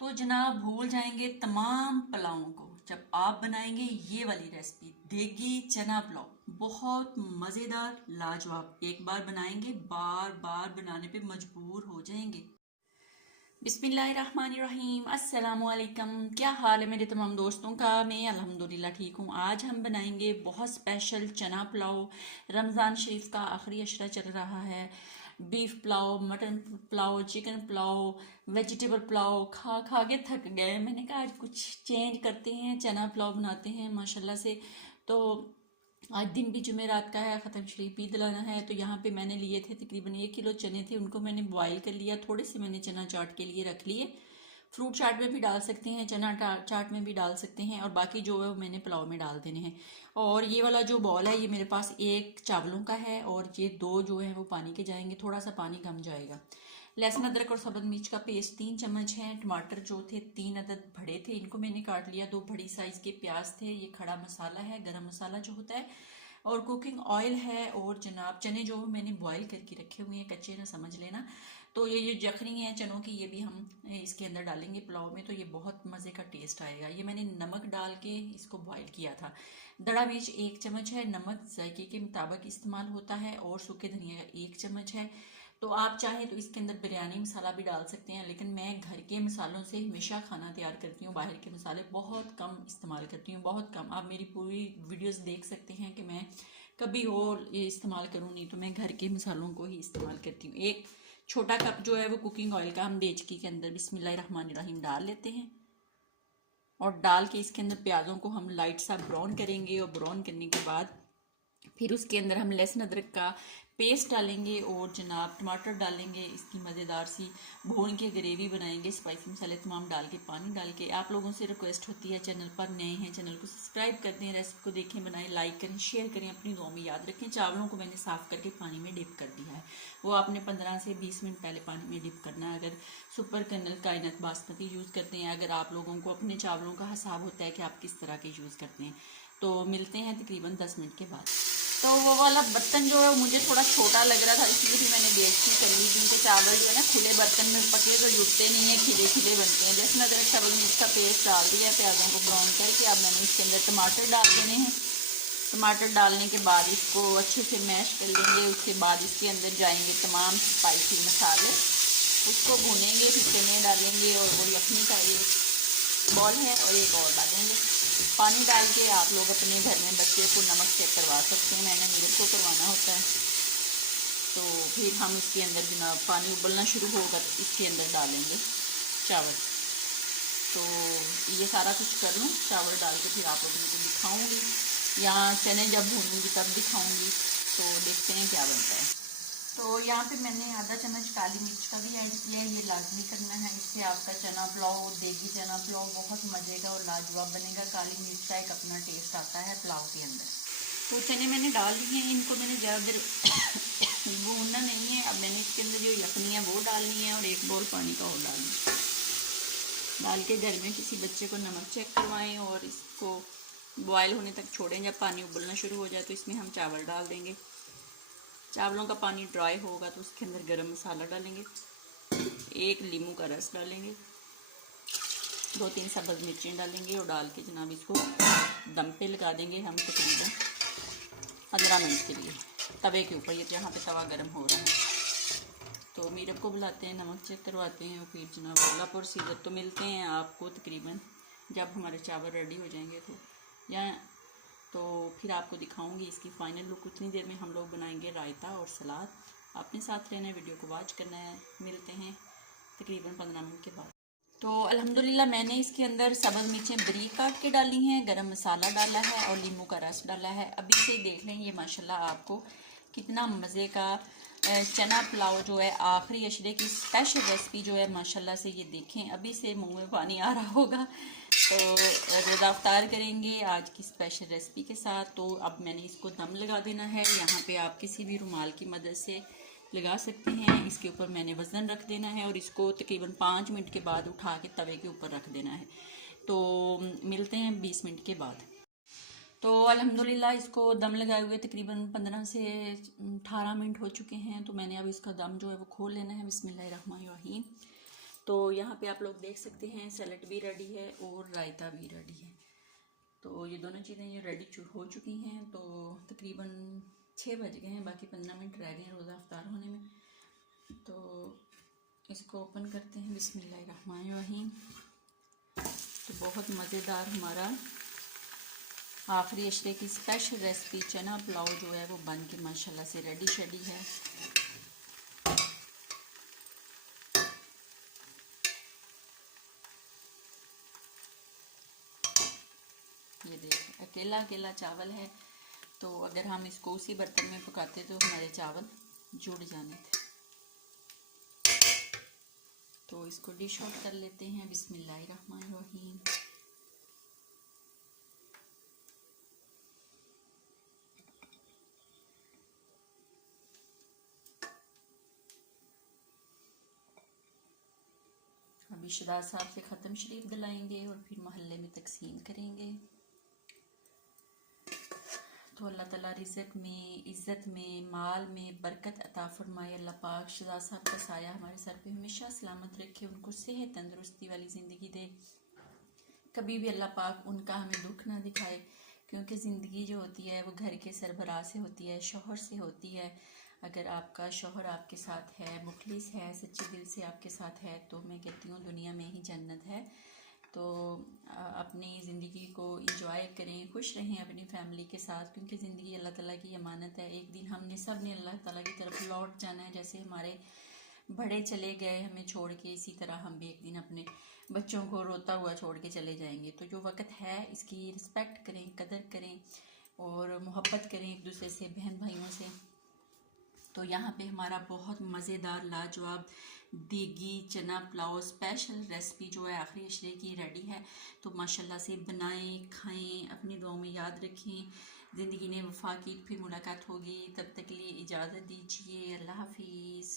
तो जनाब भूल जाएंगे तमाम पुलावों को जब आप बनाएंगे ये वाली रेसिपी देगी चना पुलाव। बहुत मज़ेदार लाजवाब। एक बार बनाएंगे बार बार बनाने पे मजबूर हो जाएंगे। बिस्मिल्लाहिर्रहमानिर्रहीम। अस्सलामुअलैकुम। क्या हाल है मेरे तमाम दोस्तों का? मैं अल्हम्दुलिल्लाह ठीक हूँ। आज हम बनाएंगे बहुत स्पेशल चना पुलाव। रमज़ान शरीफ का आखिरी अशरा चल रहा है। Beef pulao, mutton pulao, chicken pulao, vegetable pulao खा खा के थक गए। मैंने कहा आज कुछ चेंज करते हैं, चना पुलाव बनाते हैं माशाल्लाह से। तो आज दिन भी जुमेरात का है, ख़त्म शरीफ भी दिलाना है। तो यहाँ पे मैंने लिए थे तकरीबन 1 किलो चने थे, उनको मैंने बॉईल कर लिया। थोड़े से मैंने चना चाट के लिए रख लिए। फ्रूट चाट में भी डाल सकते हैं, चना चाट में भी डाल सकते हैं, और बाकी जो है वो मैंने पुलाव में डाल देने हैं। और ये वाला जो बॉल है ये मेरे पास एक चावलों का है, और ये दो जो है वो पानी के जाएंगे, थोड़ा सा पानी कम जाएगा। लहसुन अदरक और सब्ज़ मिर्च का पेस्ट 3 चम्मच है। टमाटर जो थे 3 अदद बड़े थे, इनको मैंने काट लिया। 2 बड़ी साइज़ के प्याज थे। ये खड़ा मसाला है, गरम मसाला जो होता है, और कुकिंग ऑयल है। और जनाब चने जो मैंने बॉईल करके रखे हुए हैं, कच्चे ना समझ लेना। तो ये जखनी है चनों की, ये भी हम इसके अंदर डालेंगे पुलाव में, तो ये बहुत मज़े का टेस्ट आएगा। ये मैंने नमक डाल के इसको बॉईल किया था। दड़ा मिर्च 1 चम्मच है। नमक जायके के मुताबिक इस्तेमाल होता है, और सूखे धनिया का 1 चम्मच है। तो आप चाहें तो इसके अंदर बिरयानी मसाला भी डाल सकते हैं, लेकिन मैं घर के मसालों से हमेशा खाना तैयार करती हूँ। बाहर के मसाले बहुत कम इस्तेमाल करती हूँ, बहुत कम। आप मेरी पूरी वीडियोस देख सकते हैं कि मैं कभी और ये इस्तेमाल करूँ नहीं, तो मैं घर के मसालों को ही इस्तेमाल करती हूँ। एक छोटा कप जो है वो कुकिंग ऑयल का हम देचकी के अंदर बिस्मिल्लाहिर्रहमानिर्रहीम डाल लेते हैं, और डाल के इसके अंदर प्याज़ों को हम लाइट सा ब्राउन करेंगे। और ब्राउन करने के बाद फिर उसके अंदर हम लहसुन अदरक का पेस्ट डालेंगे, और जनाब टमाटर डालेंगे। इसकी मज़ेदार सी भून के ग्रेवी बनाएंगे, स्पाइसी मसाले तमाम डाल के, पानी डाल के। आप लोगों से रिक्वेस्ट होती है, चैनल पर नए हैं चैनल को सब्सक्राइब कर दें, रेसिपी को देखें, बनाएं, लाइक करें, शेयर करें, अपनी दुआ में याद रखें। चावलों को मैंने साफ़ करके पानी में डिप कर दिया है, वो आपने 15 से 20 मिनट पहले पानी में डिप करना है। अगर सुपर कर्नल कायनात बासमती यूज़ करते हैं, अगर आप लोगों को अपने चावलों का हिसाब होता है कि आप किस तरह के यूज़ करते हैं, तो मिलते हैं तकरीबन 10 मिनट के बाद। तो वो वाला बर्तन जो है मुझे थोड़ा छोटा लग रहा था, इसलिए भी मैंने देसी कर ली, क्योंकि चावल जो है ना खुले बर्तन में पके तो जुटते नहीं है, खिले खिले बनते हैं। लहसुन अदरक सब्ज़ मिर्च का पेस्ट डाल दिया है, प्याज़ों को ब्राउन करके। अब मैंने इसके अंदर टमाटर डाल देने हैं। टमाटर डालने के बाद इसको अच्छे से मैश कर लेंगे। उसके बाद इसके अंदर जाएंगे तमाम स्पाइसी मसाले, उसको भूनेंगे। फिर चने डालेंगे, और वो यखनी का एक बॉल है और एक और डालेंगे। पानी डाल के आप लोग अपने घर में बच्चे को नमक चेक करवा सकते हैं, मैंने मेरे को करवाना होता है। तो फिर हम इसके अंदर जनाब पानी उबलना शुरू होगा तो इसके अंदर डालेंगे चावल। तो ये सारा कुछ कर लूँ, चावल डाल के फिर आप लोगों को दिखाऊंगी, या चने जब भूनूंगी तब दिखाऊंगी। तो देखते हैं क्या बनता है। तो यहाँ पे मैंने आधा चम्मच काली मिर्च का भी ऐड किया है, ये लाजमी करना है, इससे आपका चना पुलाव, देगी चना पुलाव बहुत मज़े का और लाजवाब बनेगा। काली मिर्च का एक अपना टेस्ट आता है पुलाव के अंदर। तो चने मैंने डाल दिए हैं, इनको मैंने ज़्यादा देर भूनना नहीं है। अब मैंने इसके अंदर जो यखनी है वो डालनी है, और 1 बाउल पानी का और डाल के घर में किसी बच्चे को नमक चेक करवाएं, और इसको बॉयल होने तक छोड़ें। जब पानी उबलना शुरू हो जाए तो इसमें हम चावल डाल देंगे। चावलों का पानी ड्राई होगा तो उसके अंदर गरम मसाला डालेंगे, 1 नींबू का रस डालेंगे, 2-3 सब्ज़ मिर्चें डालेंगे, और डाल के जनाब इसको दम पे लगा देंगे हम तकरीबन 15 मिनट के लिए तवे के ऊपर, ये जहाँ पे तवा गर्म हो रहा है। तो मीरब को बुलाते हैं, नमक चेक करवाते हैं, और फिर जनाब अल्लाह प्रोसीजर। तो मिलते हैं आपको तकरीबन जब हमारे चावल रेडी हो जाएंगे, तो फिर आपको दिखाऊंगी इसकी फ़ाइनल लुक। उतनी देर में हम लोग बनाएंगे रायता और सलाद। अपने साथ रहना है, वीडियो को वॉच करना है। मिलते हैं तकरीबन 15 मिनट के बाद। तो अल्हम्दुलिल्लाह मैंने इसके अंदर सब्ज़ मिर्चें बारीक काट के डाली हैं, गरम मसाला डाला है, और नींबू का रस डाला है। अभी से देख लें ये माशाल्लाह आपको कितना मज़े का चना पुलाव जो है आखिरी अशरे की स्पेशल रेसिपी जो है माशाल्लाह से, ये देखें अभी से मुंह में पानी आ रहा होगा। तो रोज़ा अफ्तार करेंगे आज की स्पेशल रेसिपी के साथ। तो अब मैंने इसको दम लगा देना है। यहाँ पे आप किसी भी रुमाल की मदद से लगा सकते हैं। इसके ऊपर मैंने वज़न रख देना है, और इसको तकरीबन 5 मिनट के बाद उठा के तवे के ऊपर रख देना है। तो मिलते हैं 20 मिनट के बाद। तो अल्हम्दुलिल्लाह इसको दम लगाए हुए तकरीबन 15 से 18 मिनट हो चुके हैं। तो मैंने अब इसका दम जो है वो खोल लेना है। बिस्मिल्लाहिर्रहमानिर्रहीम। तो यहाँ पे आप लोग देख सकते हैं सैलेड भी रेडी है और रायता भी रेडी है। तो ये दोनों चीज़ें ये रेडी हो चुकी हैं। तो तकरीबन 6 बज गए हैं, बाकी 15 मिनट रह गए हैं रोज़ा अफ्तार होने में। तो इसको ओपन करते हैं, बिस्मिल्लाहिर्रहमानिर्रहीम। तो बहुत मज़ेदार हमारा आखिरी अशरे की स्पेशल रेसिपी चना पुलाव जो है वो बन के माशाल्लाह से रेडी शेडी है। ये देखिए अकेला अकेला चावल है, तो अगर हम इसको उसी बर्तन में पकाते तो हमारे चावल जुड़ जाने थे। तो इसको डिश आउट कर लेते हैं, बिस्मिल्लाहिर्रहमानिर्रहीम। अभी शहजाद साहब से ख़त्म शरीफ दिलाएंगे और फिर मोहल्ले में तकसीम करेंगे। तो अल्लाह ताला रिज़्क़ में, इज़्ज़त में, माल में बरकत अता फरमाए। अल्लाह पाक शहजाद साहब का साया हमारे सर पे हमेशा सलामत रखे, उनको सेहत तंदुरुस्ती वाली ज़िंदगी दे। कभी भी अल्लाह पाक उनका हमें दुख ना दिखाए, क्योंकि ज़िंदगी जो होती है वो घर के सरबराह से होती है, शौहर से होती है। अगर आपका शौहर आपके साथ है, मुखलिस है, सच्चे दिल से आपके साथ है, तो मैं कहती हूँ दुनिया में ही जन्नत है। तो अपनी ज़िंदगी को इंजॉय करें, खुश रहें अपनी फैमिली के साथ, क्योंकि ज़िंदगी अल्लाह ताला की अमानत है। एक दिन हमने सब ने अल्लाह ताला की तरफ लौट जाना है। जैसे हमारे बड़े चले गए हमें छोड़ के, इसी तरह हम भी एक दिन अपने बच्चों को रोता हुआ छोड़ के चले जाएंगे। तो जो वक्त है इसकी रिस्पेक्ट करें, कदर करें और मोहब्बत करें एक दूसरे से, बहन भाइयों से। तो यहाँ पे हमारा बहुत मज़ेदार लाजवाब देगी चना पुलाव स्पेशल रेसिपी जो है आखिरी अशरे की रेडी है। तो माशाल्लाह से बनाएं, खाएं, अपनी दुआओं में याद रखें। ज़िंदगी ने वफा की, फिर मुलाकात होगी, तब तक के लिए इजाज़त दीजिए। अल्लाह हाफिज़।